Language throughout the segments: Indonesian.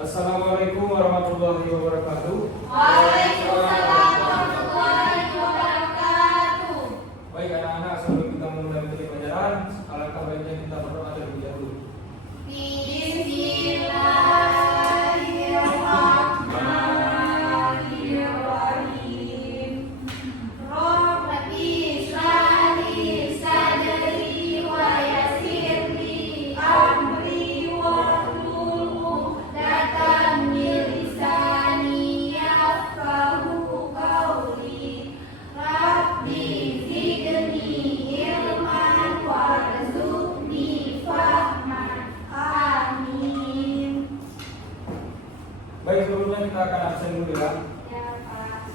Assalamualaikum warahmatullahi wabarakatuh. Waalaikumsalam warahmatullahi wabarakatuh. Baik anak-anak, sebelum kita memulai materi pelajaran, alangkah baiknya kita berdoa terlebih dahulu. Bismillahirrahmanirrahim. Rabbi shrah li sadri wa yassir li amri wahlul 'uqdatam min lisani yafqahu qawli. Rabbi zidni ilman warzuqni fahman. Amin. Baik, sebelumnya kita akan absen dulu ya. Ya, Pak.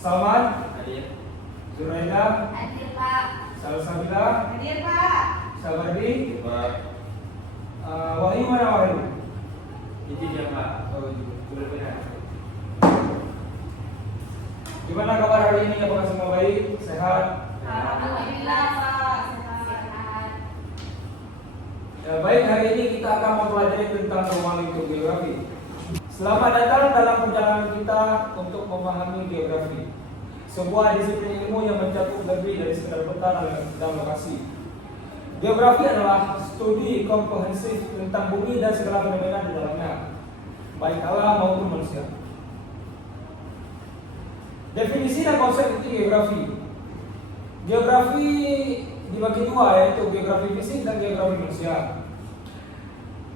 Salman, Hadir. Zuraida, Hadir, Pak. Salsabila, Hadir, Pak. Sabardi, Pak. Wahyu mana Wahyu? Ini dia Pak. Oh, sudah benar. Gimana kabar hari ini? Apakah semua baik? Sehat? Alhamdulillah, Pak. Sehat. Ya, baik, hari ini kita akan mempelajari tentang Roman itu geografi. Selamat datang dalam perjalanan kita untuk memahami geografi, sebuah disiplin ilmu yang mencakup lebih dari sekedar peta dan lokasi. Geografi adalah studi komprehensif tentang bumi dan segala fenomena di dalamnya, baik alam maupun manusia. Definisi dan konsep itu geografi. Geografi dibagi dua, yaitu geografi fisik dan geografi manusia.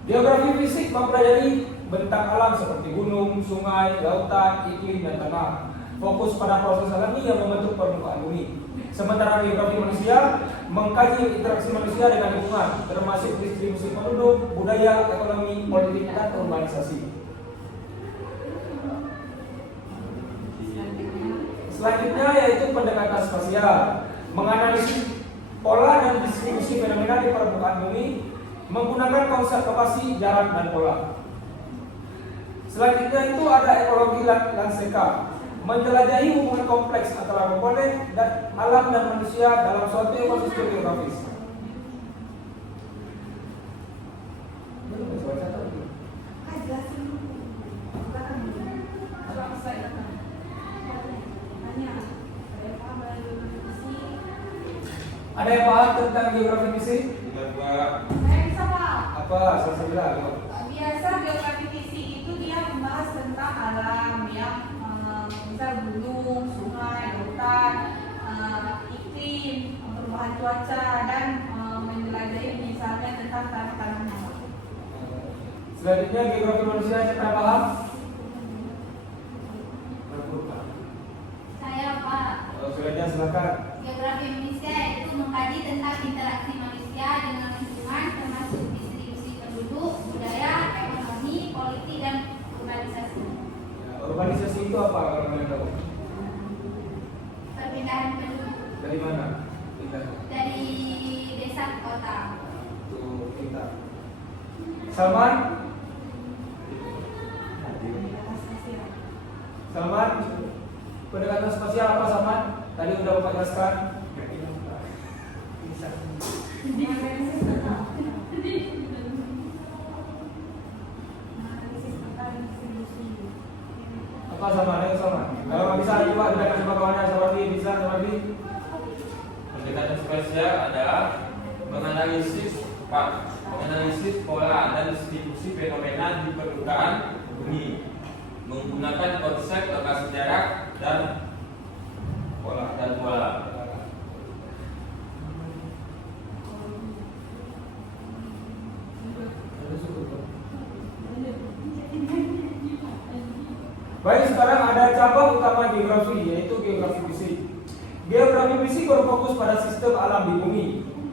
Geografi fisik mempelajari bentang alam seperti gunung, sungai, lautan, iklim, dan tanah. Fokus pada proses alami yang membentuk permukaan bumi. Sementara geografi manusia mengkaji interaksi manusia dengan lingkungan, termasuk distribusi penduduk, budaya, ekonomi, politik, dan urbanisasi. Selanjutnya yaitu pendekatan spasial, menganalisis pola dan distribusi fenomena di permukaan bumi menggunakan konsep lokasi, jarak, dan pola. Selanjutnya itu ada ekologi landscape, menjelajahi hubungan kompleks antara komponen dan alam dan manusia dalam suatu ekosistem geografis. Ada yang paham tentang geografi fisik? Tidak Pak. Saya bisa, Pak. Apa? Saya bilang. Biasa geografi fisik itu dia membahas tentang alam yang misal gunung, sungai, lautan, iklim, perubahan cuaca, dan menjelajahi misalnya tentang tanah-tanahnya. Selanjutnya geografi manusia, siapa yang paham? Saya Pak, Selanjutnya silakan. geografi Indonesia itu mengkaji tentang interaksi manusia dengan lingkungan termasuk distribusi penduduk, budaya, ekonomi, politik, dan urbanisasi. Urbanisasi itu apa kalau kalian tahu? Perpindahan penduduk Dari mana? Kita. dari desa ke kota. Tuh kita. Salman? Salman? Pendekatan spasial apa Salman? Tadi udah Bapak jelaskan. Apa Salman? Ayo Salman. Kalau nggak bisa coba kita coba kawannya Sawardi, bisa Sawardi? Pendekatan spasial adalah menganalisis pola dan distribusi fenomena di permukaan bumi menggunakan konsep lokasi, jarak, dan pola. Baik, sekarang ada cabang utama geografi, yaitu geografi fisik. Geografi fisik berfokus pada sistem alam di bumi.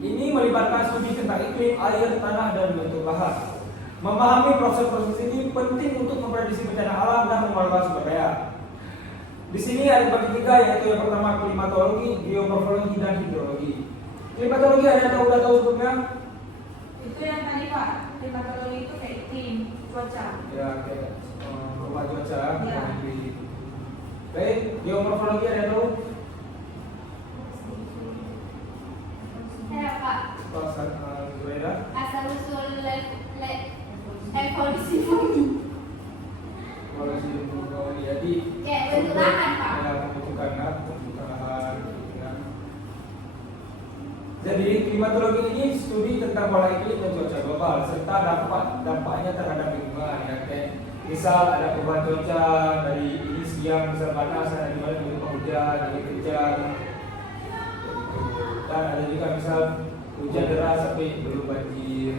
Ini melibatkan studi tentang iklim, air, tanah, dan bentuk lahan. Memahami proses-proses ini penting untuk memprediksi bencana alam dan mengelola sumber daya. Di sini ada bagi tiga, yaitu yang pertama klimatologi, geomorfologi, dan hidrologi. Klimatologi ada yang udah tahu sebutnya? Itu yang tadi, Pak. Klimatologi itu kayak iklim, cuaca. Ya, kayak perubahan cuaca. Ya. Baik, geomorfologi ada yang tahu? Saya Pak, Zuraida? asal usul Klimatologi ini studi tentang pola iklim dan cuaca global serta dampaknya terhadap lingkungan. Ya, kayak misal ada perubahan cuaca dari ini siang misal panas, ada di mana berupa hujan, ini hujan. Dan ada juga misal hujan deras sampai belum banjir.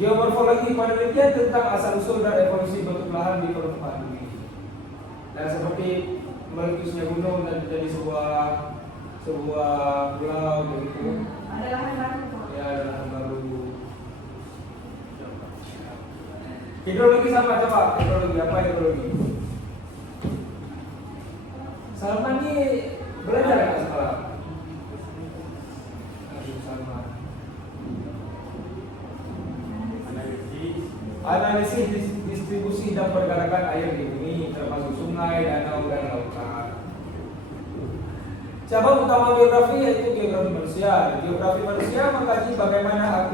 Geomorfologi penelitian tentang asal usul dan evolusi bentuk lahan di permukaan bumi. Dan seperti meletusnya gunung dan menjadi sebuah pulau begitu. Ada lahan baru. Ya, ada lahan baru. Hidrologi sama coba. Hidrologi apa hidrologi? Salman ini belajar nggak sekolah? Aduh, Salman. Analisis distribusi dan pergerakan air di bumi termasuk sungai, danau, dan lautan. Cabang utama geografi yaitu geografi manusia. Geografi manusia mengkaji bagaimana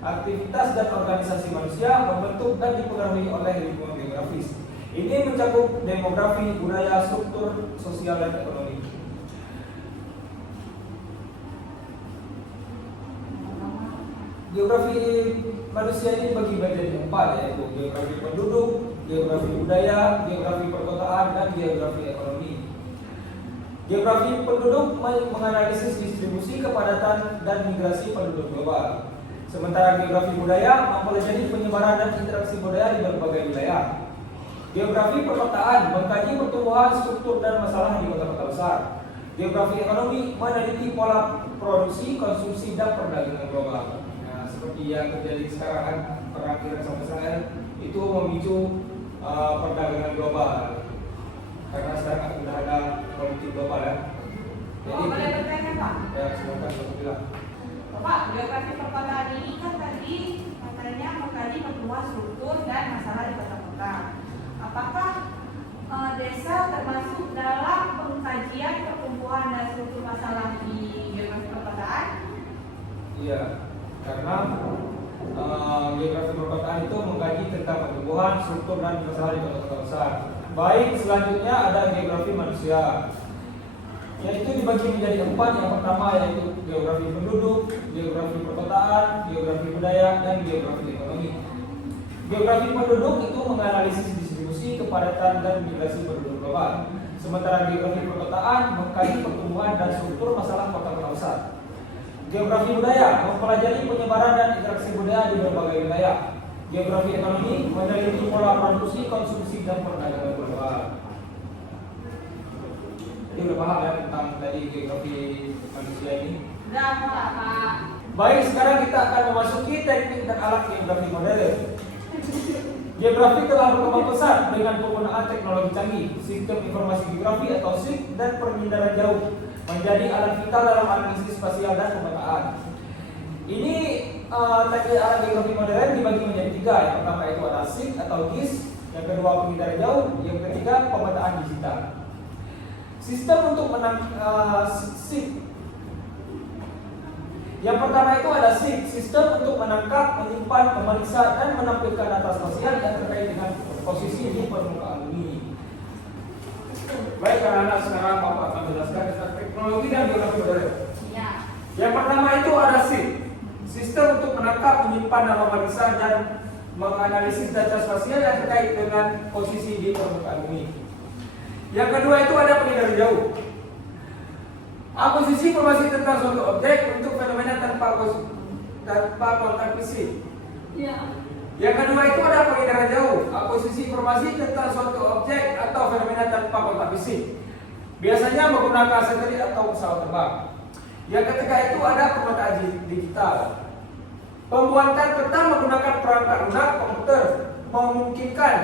aktivitas dan organisasi manusia membentuk dan dipengaruhi oleh lingkungan geografis. Ini mencakup demografi, budaya, struktur sosial dan ekonomi. Geografi manusia ini bagi menjadi 4, yaitu geografi penduduk, geografi budaya, geografi perkotaan, dan geografi ekonomi. Geografi penduduk menganalisis distribusi kepadatan dan migrasi penduduk global. Sementara geografi budaya mempelajari penyebaran dan interaksi budaya di berbagai wilayah. Geografi perkotaan mengkaji pertumbuhan, struktur, dan masalah di kota-kota besar. Geografi ekonomi meneliti pola produksi, konsumsi, dan perdagangan global. Seperti yang terjadi sekarang kan, perang Iran sama Israel itu memicu perdagangan global karena sekarang sudah ada politik global ya. Jadi Boleh bertanya Pak? Ya silakan Bapak bilang. Pak, geografi perkotaan ini kan tadi katanya mengkaji pertumbuhan struktur dan masalah di kota-kota. Apakah desa termasuk dalam pengkajian pertumbuhan dan struktur masalah di geografi perkotaan? Iya. Karena geografi perkotaan itu mengkaji tentang pertumbuhan, struktur, dan masalah di kota-kota besar. Baik, selanjutnya ada geografi manusia, yaitu dibagi menjadi 4. Yang pertama yaitu geografi penduduk, geografi perkotaan, geografi budaya, dan geografi ekonomi. Geografi penduduk itu menganalisis distribusi, kepadatan, dan migrasi penduduk global. Sementara geografi perkotaan mengkaji pertumbuhan dan struktur masalah kota-kota besar. Geografi budaya mempelajari penyebaran dan interaksi budaya di berbagai wilayah. Geografi ekonomi meneliti pola produksi, konsumsi, dan perdagangan global. Jadi udah paham ya tentang tadi geografi manusia ini? Sudah Pak. Baik, sekarang kita akan memasuki teknik dan alat geografi modern. Geografi telah berkembang pesat dengan penggunaan teknologi canggih, sistem informasi geografi atau SIG, dan pemindahan jauh menjadi alat vital dalam analisis spasial dan pemetaan. Ini teknik alat geografi modern dibagi menjadi 3. Yang pertama itu ada SIG atau GIS, yang kedua pemindahan jauh, yang ketiga pemetaan digital. Sistem untuk SIG. Yang pertama itu ada SIG, sistem untuk menangkap, menyimpan, memeriksa, dan menampilkan data spasial yang terkait dengan posisi di permukaan bumi. Baik, anak-anak, sekarang Bapak akan menjelaskan tentang teknologi dan geografi modern. Ya. Yang pertama itu ada SIG, sistem untuk menangkap, menyimpan, dan memeriksa dan menganalisis data spasial yang terkait dengan posisi di permukaan bumi. Yang kedua itu ada penginderaan jauh, akuisisi informasi tentang suatu objek untuk fenomena tanpa kontak fisik. Ya. Yang kedua itu ada penginderaan jauh, akuisisi informasi tentang suatu objek atau fenomena tanpa kontak fisik. Biasanya menggunakan satelit atau pesawat terbang. Yang ketiga itu ada pemetaan digital. Pembuatan peta menggunakan perangkat lunak komputer memungkinkan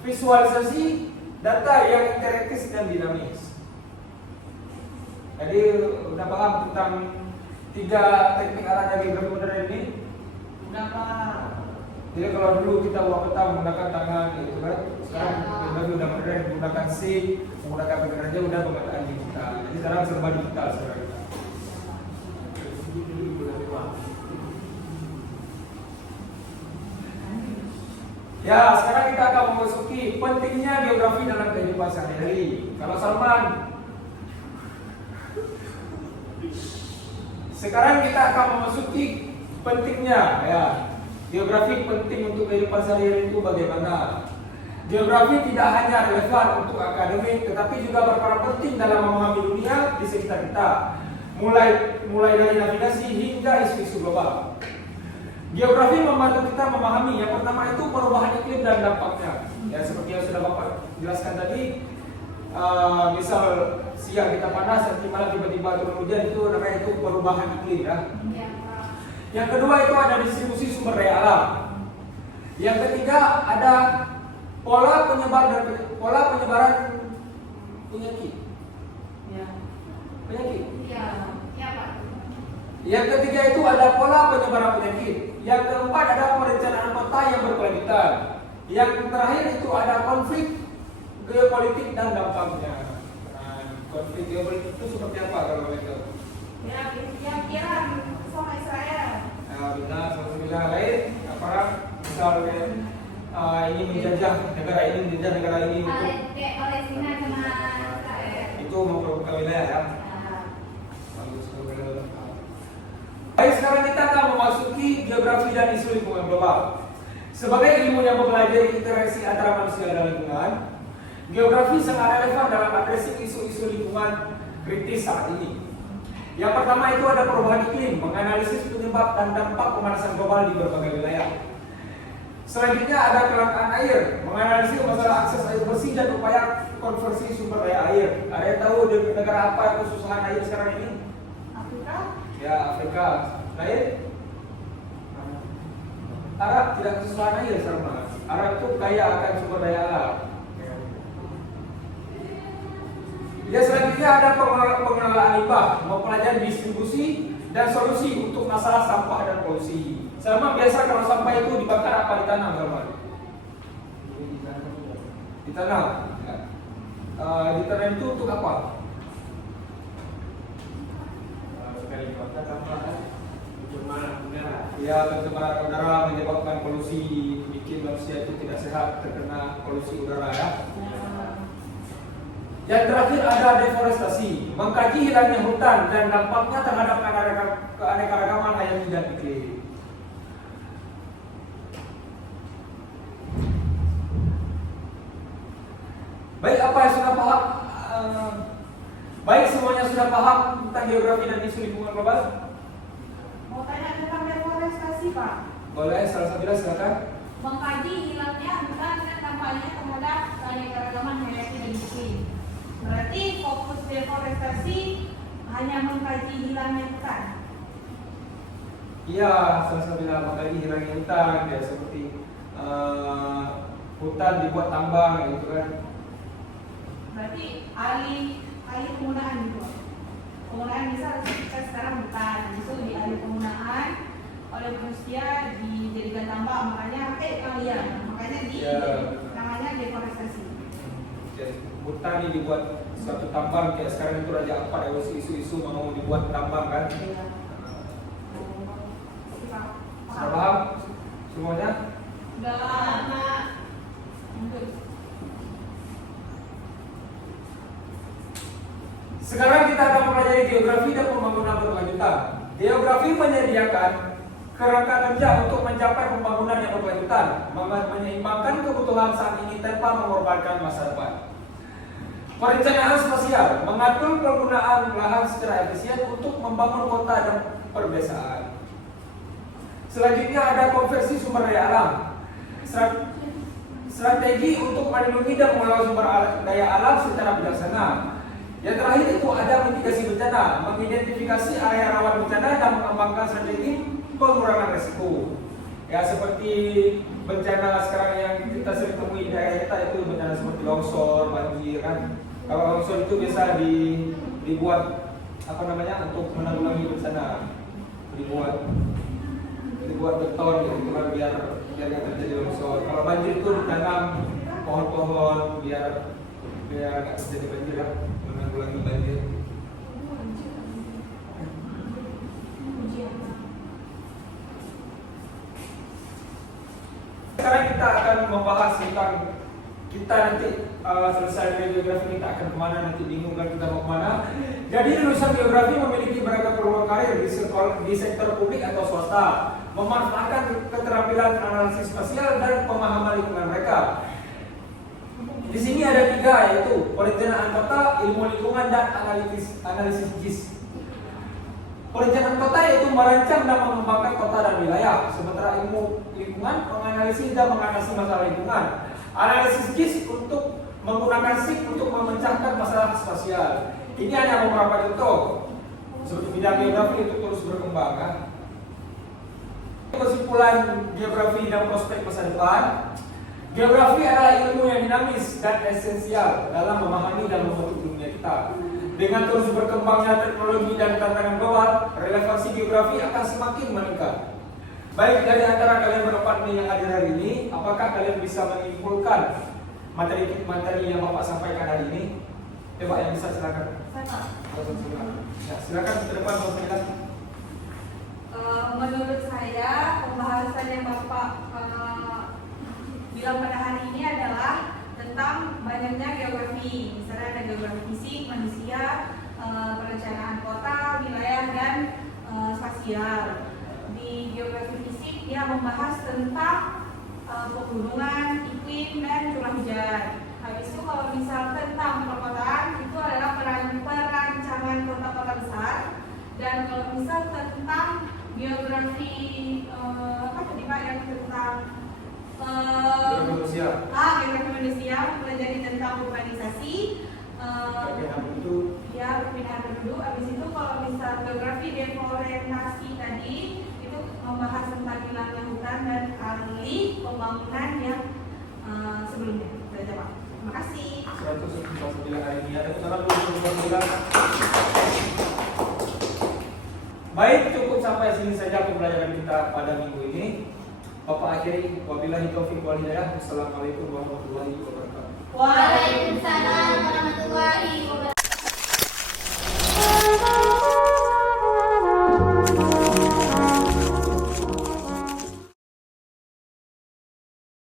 visualisasi data yang interaktif dan dinamis. Jadi udah paham tentang 3 teknik alat geografi modern ini? Udah Pak. Jadi kalau dulu kita buat peta menggunakan tangan gitu kan, sekarang geografi udah modern menggunakan SIG, menggunakan pengenalan jauh, udah pemetaan digital. Jadi sekarang serba digital sekarang. Ya, sekarang kita akan memasuki pentingnya geografi dalam kehidupan sehari-hari. Kalau Salman, Sekarang kita akan memasuki pentingnya ya. Geografi penting untuk kehidupan sehari-hari itu bagaimana? Geografi tidak hanya relevan untuk akademik, tetapi juga berperan penting dalam memahami dunia di sekitar kita. Mulai dari navigasi hingga isu-isu global. Geografi membantu kita memahami yang pertama itu perubahan iklim dan dampaknya. Ya seperti yang sudah Bapak jelaskan tadi, misal siang kita panas, nanti malam tiba-tiba turun hujan, itu namanya itu perubahan iklim ya. Yang kedua itu ada distribusi sumber daya alam. Yang ketiga ada pola penyebaran penyakit. Ya. Penyakit. Ya, ya Pak. Yang ketiga itu ada pola penyebaran penyakit. Yang keempat ada perencanaan kota yang berkelanjutan. Yang terakhir itu ada konflik geopolitik dan dampaknya. Nah, konflik geopolitik itu seperti apa kalau boleh tahu? Ya, yang Iran sama Israel. Benar, sebenarnya lain apa? Misalnya ini menjajah negara ini, menjajah negara ini untuk Oleh Cina sama Israel. itu memperbuka wilayah ya. Nah, Bagus. Baik, sekarang kita akan memasuki geografi dan isu lingkungan global. Sebagai ilmu yang mempelajari interaksi antara manusia dan lingkungan, geografi sangat relevan dalam adresi isu-isu lingkungan kritis saat ini. Yang pertama itu ada perubahan iklim, menganalisis penyebab dan dampak pemanasan global di berbagai wilayah. Selanjutnya ada kelangkaan air, menganalisis masalah akses air bersih dan upaya konversi sumber daya air. Ada yang tahu di negara apa yang kesusahan air sekarang ini? Afrika. Ya, Afrika. Lain? Arab tidak kesusahan air sama. Arab itu kaya akan sumber daya alam. Ya, selanjutnya ada pengelolaan limbah, mempelajari distribusi dan solusi untuk masalah sampah dan polusi. Sama biasa kalau sampah itu dibakar apa ditanam sama? Ditanam. Ya. Ditanam itu untuk apa? Sekali dibakar sampah kan pencemaran udara. Ya, pencemaran udara menyebabkan polusi, bikin manusia itu tidak sehat, terkena polusi udara ya. Yang terakhir ada deforestasi, mengkaji hilangnya hutan dan dampaknya terhadap keanekaragaman hayati dan iklim. Baik, apa yang sudah paham? Baik, semuanya sudah paham tentang geografi dan isu lingkungan global? Mau tanya tentang deforestasi, Pak? Boleh, salah satu silakan. Mengkaji hilangnya hutan dan dampaknya terhadap keanekaragaman hayati dan iklim. Berarti fokus deforestasi hanya mengkaji hilangnya hutan. Iya, salah satu mengkaji hilangnya hutan, ya seperti hutan dibuat tambang gitu kan. Berarti alih penggunaan gitu. Penggunaan misal kita sekarang hutan, itu dialih penggunaan oleh manusia dijadikan tambang, makanya kalian, makanya namanya deforestasi. Hutan ini dibuat suatu tambang, kayak sekarang itu Raja Ampat ada isu-isu mau dibuat tambang kan. Sudah paham semuanya? Sudah. Sekarang kita akan mempelajari geografi dan pembangunan berkelanjutan. Geografi menyediakan kerangka kerja untuk mencapai pembangunan yang berkelanjutan, menyeimbangkan kebutuhan saat ini tanpa mengorbankan masa depan. Perencanaan spasial mengatur penggunaan lahan secara efisien untuk membangun kota dan perdesaan. Selanjutnya ada konversi sumber daya alam, strategi untuk melindungi dan mengelola sumber daya alam secara bijaksana. Yang terakhir itu ada mitigasi bencana, mengidentifikasi area rawan bencana dan mengembangkan strategi pengurangan risiko. Ya seperti bencana sekarang yang kita sering temui di daerah kita itu bencana seperti longsor, banjir kan. Kalau longsor itu biasa dibuat apa namanya untuk menanggulangi bencana, dibuat beton gitu kan biar nggak terjadi longsor. Kalau banjir itu ditanam pohon-pohon biar nggak terjadi banjir ya, menanggulangi banjir. Sekarang kita akan membahas tentang kita nanti selesai dari geografi kita akan kemana, nanti bingung kan kita mau kemana. Jadi lulusan geografi memiliki beragam peluang karir di sektor publik atau swasta, memanfaatkan keterampilan analisis spasial dan pemahaman lingkungan mereka. Di sini ada 3, yaitu perencanaan kota, ilmu lingkungan, dan analisis GIS. Perencanaan kota yaitu merancang dan mengembangkan kota dan wilayah, sementara ilmu lingkungan menganalisis dan mengatasi masalah lingkungan. Analisis GIS untuk menggunakan SIG untuk memecahkan masalah spasial. Ini hanya beberapa contoh. Seperti bidang geografi itu terus berkembang kan. Kesimpulan geografi dan prospek masa depan. Geografi adalah ilmu yang dinamis dan esensial dalam memahami dan membentuk dunia kita. Dengan terus berkembangnya teknologi dan tantangan global, relevansi geografi akan semakin meningkat. Baik dari antara kalian berempat yang hadir hari ini, apakah kalian bisa menyimpulkan materi yang Bapak sampaikan hari ini? Coba yang bisa silakan. Ya, silakan ke depan Bapak penjelasan. Menurut saya pembahasan yang Bapak bilang pada hari ini adalah tentang banyaknya geografi. Misalnya ada geografi fisik, manusia, perencanaan kota, wilayah, dan spasial. Di geografi fisik dia membahas tentang pegunungan, iklim, dan curah hujan. Habis itu kalau misal tentang perkotaan itu adalah perancangan kota-kota besar. Dan kalau misal tentang geografi apa tadi Pak yang tentang geografi manusia mempelajari tentang urbanisasi, perpindahan penduduk. Habis itu kalau misal geografi deforestasi tadi itu membahas tentang hilangnya hutan dan alih pembangunan yang sebelumnya. Itu aja Pak. Terima kasih. 149 hari ini ada kesalahan 29. Baik, cukup sampai sini saja pembelajaran kita pada minggu ini. Bapak akhiri, wabillahi taufiq wal hidayah. Wassalamualaikum warahmatullahi wabarakatuh.